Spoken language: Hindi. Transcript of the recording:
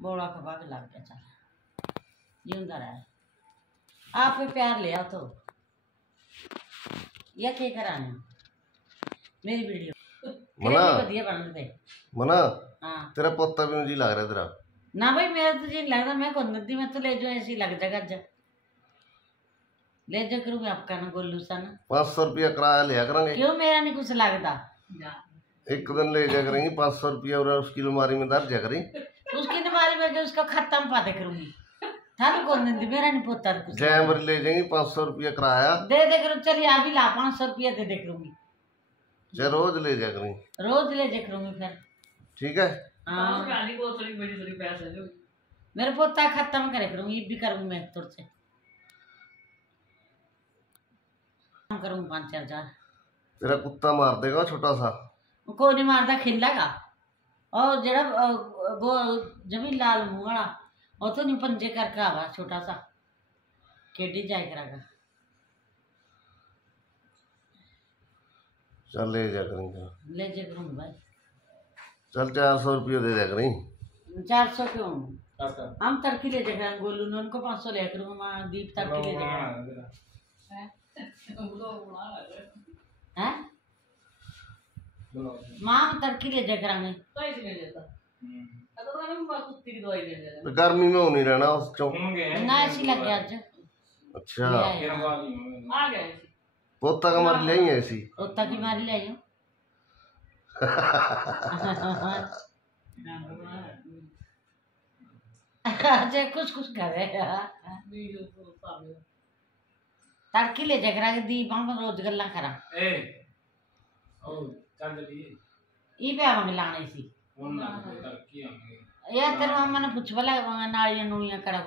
बोला खपा के लग गया चल जिंदा रहा आप पे प्यार ले आओ तो या क्या कराने मेरी वीडियो मना बढ़िया बन दे मना हाँ तेरा पोता भी जी लग रहा है तेरा ना भाई मेरा तो जी लगता मैं कौन नदी में तो ले जाओ ऐसी लग जाएगा आज ले जा करूँगी आपका ना गोलू सा ना 500 रुपया किराया लिया करेंगे क्यों मेरा नहीं कुछ लगता एक दिन ले जा करेंगे 500 रुपया और उसकी अलमारी में दर्ज करें उसकी नमारी में जो उसका खत्म पाते करूंगी थाने कौन नदी मेरा नहीं पोता कुछ जयमर ले जाएंगे 500 रुपया किराया दे दे करूँ चलिए अभी ला 500 रुपया दे दे करूंगी चाहे रोज ले जा करेंगे रोज ले जा करूंगी फिर ठीक है हाँ मेरे पोता खत्म करे करूंगी ये भी करूंगी मैं तुर से करूंगी 5-4 हजार तेरा कुत्ता मार देगा छोटा सा कोई नहीं मारता खिलेगा और जरा वो जमी लाल मुंह वाला और तो नहीं पंजे करके आवा छोटा सा केडी जाए करेगा चल ले जा करेंगे ले जा करूंगी भाई चल 400 रुपया दे दिया करें 400 क्यों हम तड़की ले जाएंगे गोलू ने उनको 500 ले करूंगा माँ दीप तड़की ले जाएगा हैं माँ हम तड़की ले जाए करांगे गर्मी में नहीं रहना उस चौक ना ऐसी लग गया आज अच्छा आ गए पोता का मार ले ऐसी ओता की मारी ले आयो अच्छा कुछ कुछ करे तड़की ले जा करा के दी हम रोज गल्ला करा ई पे आवांगे लाने सी यार तेरे मामा ने पूछ वाला नालियां नूलियां करा